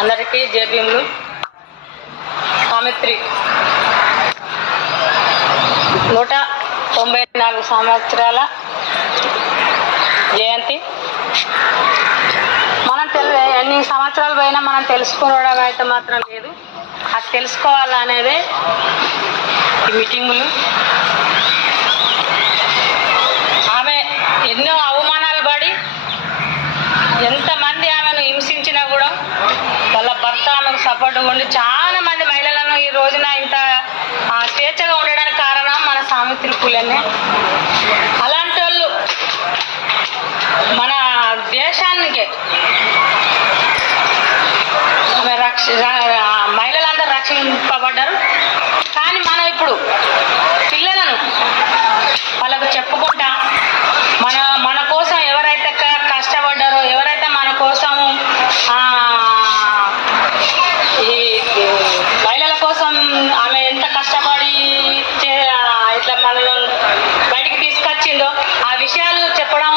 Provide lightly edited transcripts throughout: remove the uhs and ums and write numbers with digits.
అందరికీ జేబీఎంలు సావిత్రి 194 సంవత్సరాల జయంతి. మనం ఎన్ని సంవత్సరాలు పోయినా మనం తెలుసుకోవడం అయితే మాత్రం లేదు. అది తెలుసుకోవాలనేదే ఈ మీటింగులు. ఆమె ఎన్నో అవమానాలు పడి ఎంతమంది ఆమెను హింసించినా కూడా వాళ్ళ భర్త ఆమెకు సపోర్ట్గా ఉండి చాలా మంది మహిళలను ఈ రోజున ఇంత స్వేచ్ఛగా ఉండడానికి కారణం మన సావిత్రి పూలేనే. అలాంటి వాళ్ళు మన దేశానికి మహిళలందరూ రక్షింపబడ్డారు. కానీ మనం ఇప్పుడు పిల్లలను వాళ్ళకు చెప్పుకుంటా మన కోసం ఎవరైతే కష్టపడ్డారో, ఎవరైతే మన కోసం ఈ మహిళల కోసం ఆమె ఎంత కష్టపడి ఇట్లా మనల్ని బయటికి తీసుకొచ్చిందో ఆ విషయాలు చెప్పడం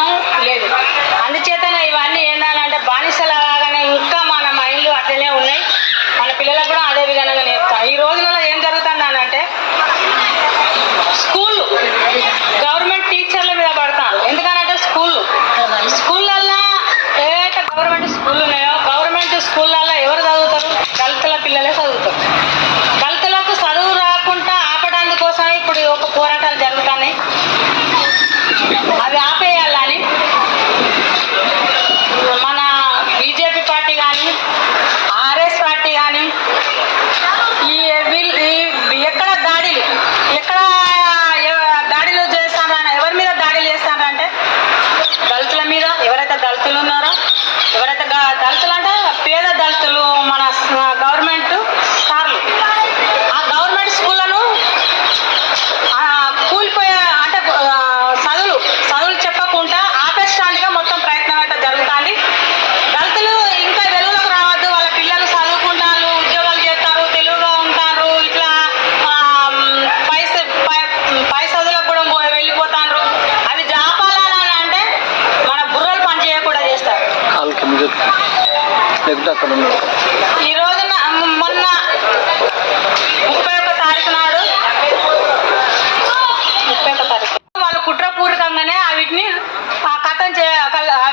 లేదు. అందుచేతనే ఇవన్నీ ఏంటంటే బానిసలాగానే ఇంకా మన మైండ్లు అట్లనే ఉన్నాయి. మన పిల్లలకు కూడా అదే విధంగా నేర్పుతాం. ఈ రోజులలో ఏం జరుగుతుంది అని అంటే స్కూల్ గవర్నమెంట్ టీచర్ల మీద పడతాను. ఎందుకనంటే స్కూళ్ళల్లో ఏవైతే గవర్నమెంట్ స్కూళ్ళు ఉన్నాయో గవర్నమెంట్ స్కూళ్ళల్లో ఎవరు చదువుతారు? దళితుల పిల్లలే చదువుతారు. దళితులకు చదువు రాకుండా ఆపడానికి ఇప్పుడు ఒక పోరాటాలు జరుగుతున్నాయి. అవి ఆపేయాలని మన బీజేపీ పార్టీ కానీ ఆర్ఎస్ పార్టీ కానీ ఎక్కడ దాడిలు చేస్తారని ఎవరి మీద దాడులు చేస్తారంటే దళితుల మీద. ఎవరైతే దళితులు ఉన్నారో, ఎవరైతే దళితులు అంటే పేద దళితులు, మన గవర్నమెంట్ సార్లు ఆ గవర్నమెంట్ స్కూళ్ళను కూలిపోయే అంటే చదువులు చెప్పకుండా ఆపేస్తాంటిగా మొత్తం ప్రయత్నం అయితే జరుగుతుంది. దళితులు ఇంకా వెలుగులోకి రావద్దు. వాళ్ళ పిల్లలు చదువుకుంటారు, ఉద్యోగాలు చేస్తారు, తెలుగుగా ఉంటారు, ఇట్లా పై చదువులకు కూడా వెళ్ళిపోతారు. అవి జాపాలని అంటే మన బుర్రలు పని చేయకుండా చేస్తారు. ఈ రోజున మొన్న 31 తారీఖు నాడు వాళ్ళు కుట్రపూరితంగానే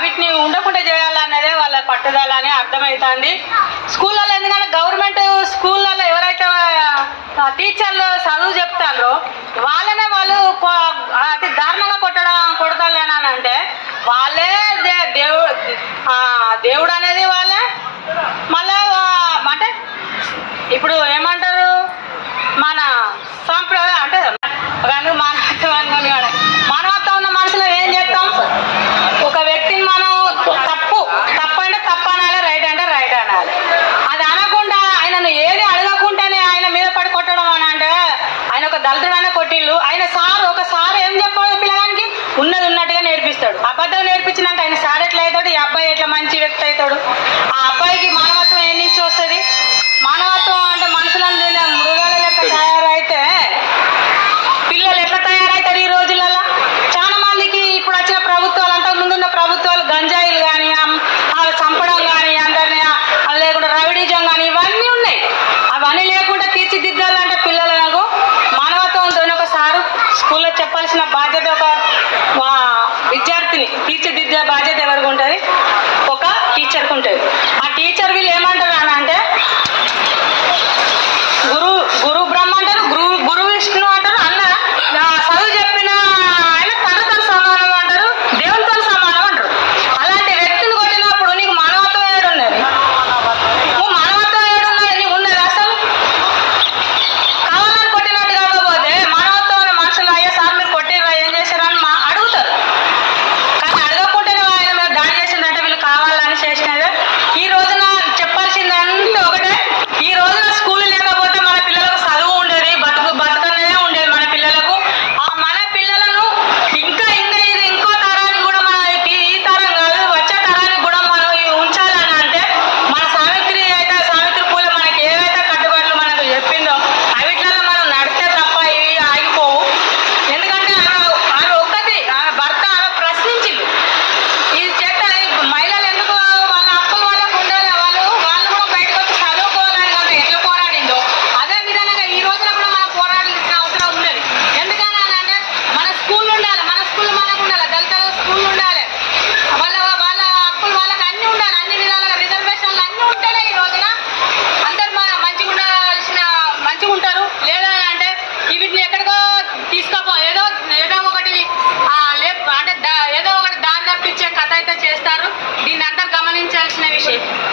వీటిని ఉండకుండా చేయాలన్నదే వాళ్ళ పట్టుదల అని అర్థమవుతుంది. స్కూళ్ళలో ఎందుకంటే గవర్నమెంట్ స్కూళ్ళలో ఎవరైతే టీచర్లు చదువు చెప్తారో వాళ్ళనే వాళ్ళు అతి దారుణంగా కొడతాను అంటే వాళ్ళే దేవుడు అనేది వాళ్ళే. మళ్ళా అంటే ఇప్పుడు ఏమంటారు మన సాంప్రదాయం అంటే మానవత్వం ఉన్న మనసులో ఏం చేస్తాం? ఒక వ్యక్తిని మనం తప్పు అంటే తప్పు అనాలి, రైట్ అంటే రైట్ అనాలి. అది అనకుండా ఆయనను ఏది అడగకుండానే ఆయన మీద పడి కొట్టడం అని అంటే ఆయన ఒక దళితుడనే కొట్టిళ్ళు. ఒక సార్ ఏం చెప్పాడు పిల్లగానికి? ఉన్నది ఉన్నట్టుగా నేర్పిస్తాడు. అబద్ధం నేర్పించినాక ఆయన సార్ ఎట్లా అవుతాడు? ఈ అబ్బాయి ఎట్లా మంచి వ్యక్తి అవుతాడు? ఆ అబ్బాయికి మానవత్వం ఏం నుంచి వస్తుంది? మానవత్వం అంటే మనుషులను మృగాల లెక్క తయారైతే పిల్లలు ఎట్లా తయారవుతారు? ఈ రోజులలో చాలా మందికి ఇప్పుడు వచ్చిన ప్రభుత్వాలు, అంతకు ముందున్న ప్రభుత్వాలు గంజాయిలు కానీ చంపడం కానీ అందరినీ లేకుండా రవిడిజం కానీ ఇవన్నీ ఉన్నాయి. అవన్నీ లేకుండా తీర్చిదిద్దాలంటే పిల్లలకు మానవత్వంతో ఒక సారు స్కూల్లో చెప్పాల్సిన బాధ్యత ఒక విద్యార్థిని తీర్చిదిద్దే బాధ్యత ఎవరికి ఉంటుంది? ఒక టీచర్కి ఉంటుంది. ఆ టీచర్ వీళ్ళు ఏమంటారు అని అంటే గురు బ్రహ్మ అంటారు, గురు విష్ణు అంటారు. చదువు చెప్పిన ఆయన తనతో సమానం అంటారు, దేవునితో సమానం అంటారు. అలాంటి వ్యక్తిని కొట్టినప్పుడు నీకు మానవత్వం ఏడున్నది? నువ్వు మానవత్వం ఏడున్నది? నీకు ఉన్నది అసలు? కావాలని కొట్టినట్టు కాకపోతే మానవత్వం అనే మనుషులు అయ్యే సార్ మీరు కొట్టిర్రా ఏం చేశారని అడుగుతారు. కానీ అడగకుండానే ఆయన మీద దాడి చేసిందంటే వీళ్ళు కావాలని చేసినదే. ఈ రోజున దీన్ని అందరు గమనించాల్సిన విషయం.